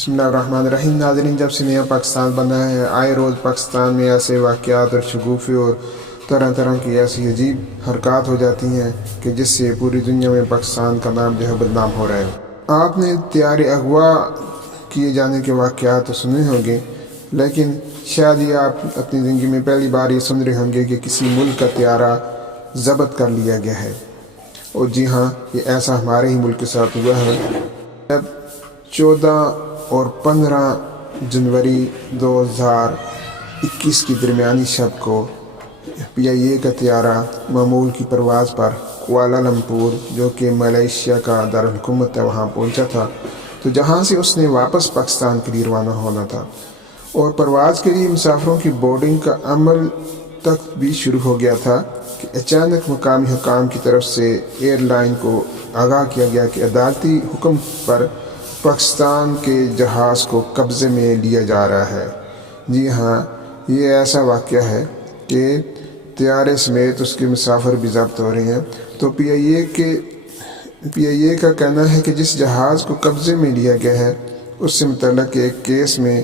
بسم اللہ الرحمن الرحیم۔ ناظرین، جب سے نیا پاکستان بنا ہے آئے روز پاکستان میں ایسے واقعات اور شگوفے اور طرح طرح کی ایسی عجیب حرکات ہو جاتی ہیں کہ جس سے پوری دنیا میں پاکستان کا نام بدنام ہو رہا ہے۔ آپ نے طیارے اغوا کیے جانے کے واقعات تو سنے ہوں گے، لیکن شاید یہ آپ اپنی زندگی میں پہلی بار یہ سن رہے ہوں گے کہ کسی ملک کا طیارہ ضبط کر لیا گیا ہے۔ اور جی ہاں، یہ ایسا ہمارے ہی ملک کے ساتھ ہوا ہے جب 14 اور 15 جنوری 2021 کی درمیانی شب کو P.I.A کا طیارہ معمول کی پرواز پر کوالالمپور، جو کہ ملائیشیا کا دارالحکومت ہے، وہاں پہنچا تھا، تو جہاں سے اس نے واپس پاکستان کے لیے روانہ ہونا تھا، اور پرواز کے لیے مسافروں کی بورڈنگ کا عمل تک بھی شروع ہو گیا تھا کہ اچانک مقامی حکام کی طرف سے ایئر لائن کو آگاہ کیا گیا کہ عدالتی حکم پر پاکستان کے جہاز کو قبضے میں لیا جا رہا ہے۔ جی ہاں، یہ ایسا واقعہ ہے کہ طیارے سمیت اس کے مسافر بھی ضبط ہو رہے ہیں۔ تو P.I.A کا کہنا ہے کہ جس جہاز کو قبضے میں لیا گیا ہے اس سے متعلق ایک کیس میں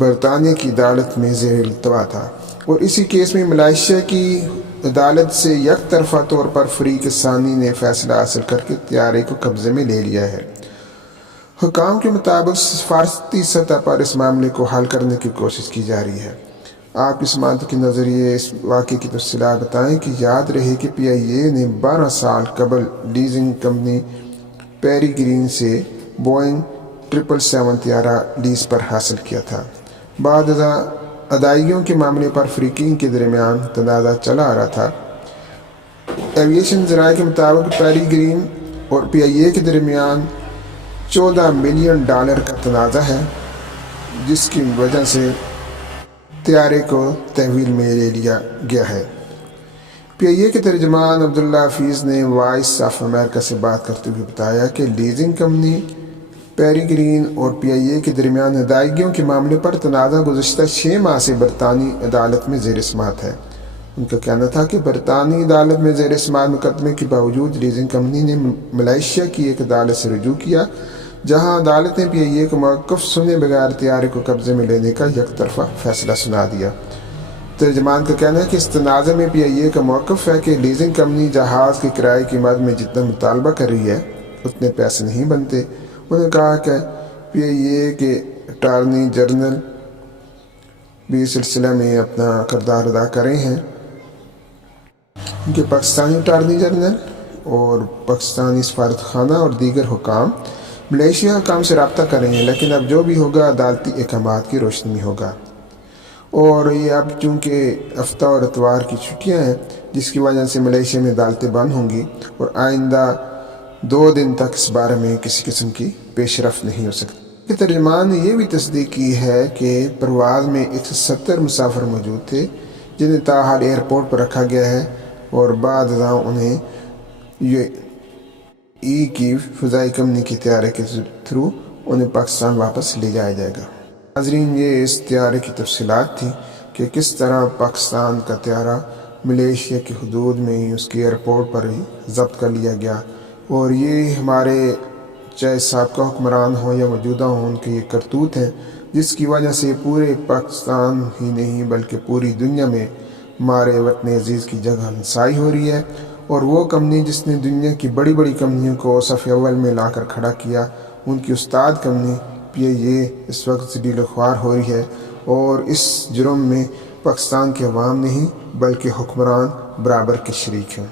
برطانیہ کی عدالت میں زیر التوا تھا، اور اسی کیس میں ملائشیا کی عدالت سے یک طرفہ طور پر فریق ثانی نے فیصلہ حاصل کر کے طیارے کو قبضے میں لے لیا ہے۔ حکام کے مطابق سفارتی سطح پر اس معاملے کو حل کرنے کی کوشش کی جا رہی ہے۔ آپ اس سماعت کے نظریے اس واقعے کی تفصیلات بتائیں کہ یاد رہے کہ P.I.A نے 12 سال قبل لیزنگ کمپنی پیری سے بوئنگ 777 طیارہ لیز پر حاصل کیا تھا۔ بعد ادائیگیوں کے معاملے پر فریقین کے درمیان تنازع چلا آ رہا تھا۔ ایویشن ذرائع کے مطابق پیری اور P.I.A کے درمیان $14 ملین کا تنازع ہے، جس کی وجہ سے طیارے کو تحویل میں لے لیا گیا ہے۔ P.I.A کے ترجمان عبداللہ حفیظ نے وائس آف امریکہ سے بات کرتے ہوئے بتایا کہ لیزنگ کمپنی پیری اور P.I.A کے درمیان ادائیگیوں کے معاملے پر تنازع گزشتہ 6 ماہ سے برطانوی عدالت میں زیر سماعت ہے۔ ان کا کہنا تھا کہ برطانوی عدالت میں زیر سماعت مقدمے کے باوجود لیزنگ کمپنی نے ملائیشیا کی ایک عدالت سے رجوع کیا، جہاں عدالت نے P.I.A کو موقف سنے بغیر طیارے کو قبضے میں لینے کا یک طرفہ فیصلہ سنا دیا۔ ترجمان کا کہنا ہے کہ اس تنازع میں P.I.A کا موقف ہے کہ لیزنگ کمپنی جہاز کے کرائے کی مد میں جتنا مطالبہ کر رہی ہے اتنے پیسے نہیں بنتے۔ انہوں نے کہا کہ P.I.A کے اٹارنی جنرل بھی اس سلسلے میں اپنا کردار ادا کر رہے ہیں کہ پاکستانی اٹارنی جنرل اور پاکستانی سفارت خانہ اور دیگر حکام ملائیشیا حکام سے رابطہ کر رہے ہیں، لیکن اب جو بھی ہوگا عدالتی احکامات کی روشنی میں ہوگا۔ اور یہ اب چونکہ ہفتہ اور اتوار کی چھٹیاں ہیں، جس کی وجہ سے ملائیشیا میں عدالتیں بند ہوں گی، اور آئندہ 2 دن تک اس بارے میں کسی قسم کی پیش رفت نہیں ہو سکتی۔ ترجمان نے یہ بھی تصدیق کی ہے کہ پرواز میں 170 مسافر موجود تھے، جنہیں تاحال ایئرپورٹ پر رکھا گیا ہے، اور بعد ازاں انہیں UAE کی فضائی کمپنی کے طیارے کے تھرو انہیں پاکستان واپس لے جایا جائے گا۔ ناظرین، یہ اس طیارے کی تفصیلات تھی کہ کس طرح پاکستان کا طیارہ ملائیشیا کی حدود میں ہی اس کے ایئرپورٹ پر ہی ضبط کر لیا گیا، اور یہ ہمارے چاہے سابقہ حکمران ہوں یا موجودہ ہوں، ان کے یہ کرتوت ہیں، جس کی وجہ سے پورے پاکستان ہی نہیں بلکہ پوری دنیا میں ہمارے وطن عزیز کی جگہ نسائی ہو رہی ہے۔ اور وہ کمپنی جس نے دنیا کی بڑی بڑی کمپنیوں کو صف اول میں لا کر کھڑا کیا، ان کی استاد کمپنی P.I.A اس وقت ذلیل خوار ہو رہی ہے، اور اس جرم میں پاکستان کے عوام نہیں بلکہ حکمران برابر کے شریک ہیں۔